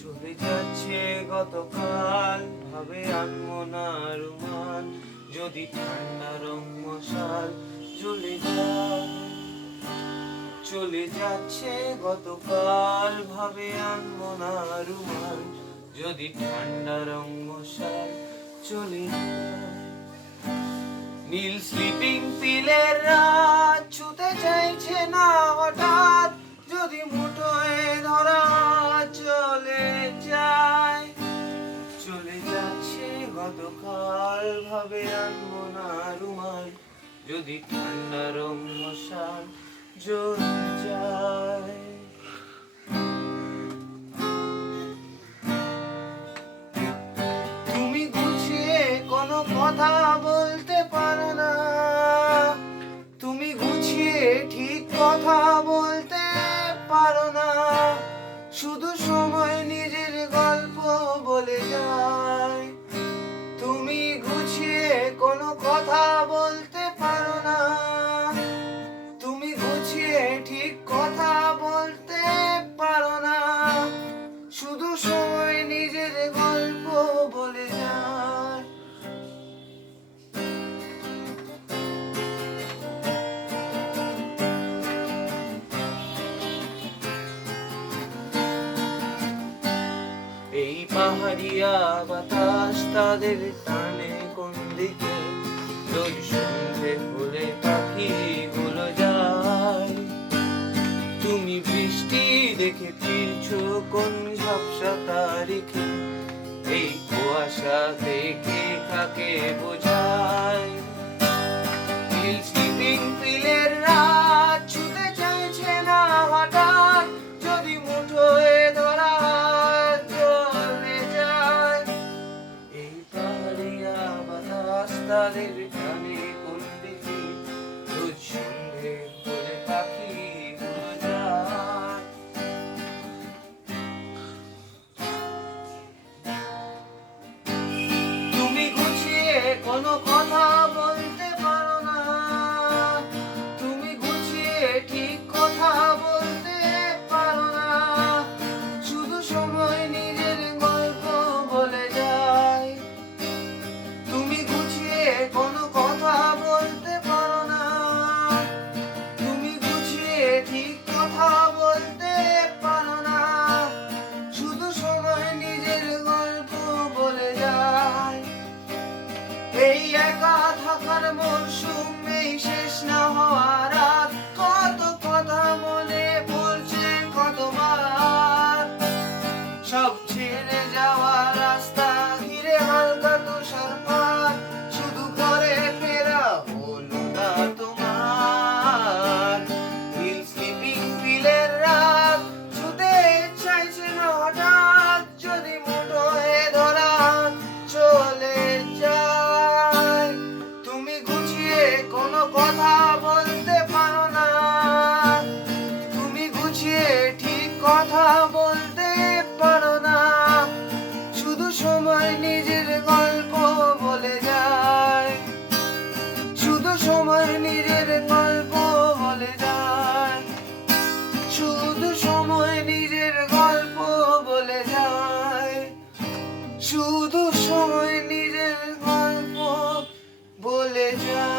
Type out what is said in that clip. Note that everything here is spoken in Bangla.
চলে যাচ্ছে গতকাল। ভাবে আনমো না রুমাল যদি ঠান্ডা রং মশাল চলে যায়। চলে যাচ্ছে গতকাল, ভাবে আনমো না রুমাল যদি ঠান্ডা রং মশাল চলে নীল স্লিপিং পিলের রাত ছুতে চাইছে না ভাবে আনব না রুমাল। যদি ঠান্ডা রং মশাল জ্বলে যায়। পাহাড়িয়া বাতাস তাদের টানে কোন দিকে? রোজ সন্ধে হলে পাখিগুলো যায়। তুমি বৃষ্টি দেখে ফিরছো কোন ঝাপসা তারিখে? এই কুয়াশা দেখে কাকে বোঝায়? বাতাস গানে কানে রোজ সন্ধে করে পাখি তুমি গুছিয়ে কোনো কথা একা থাকার মরশুম শেষ না হওয়ার নিজের গল্প বলে যায়। শুধু সময় নিজের গল্প বলে যায়। শুধু সময় নিজের গল্প বলে যায়। শুধু সময় নিজের গল্প বলে যায়।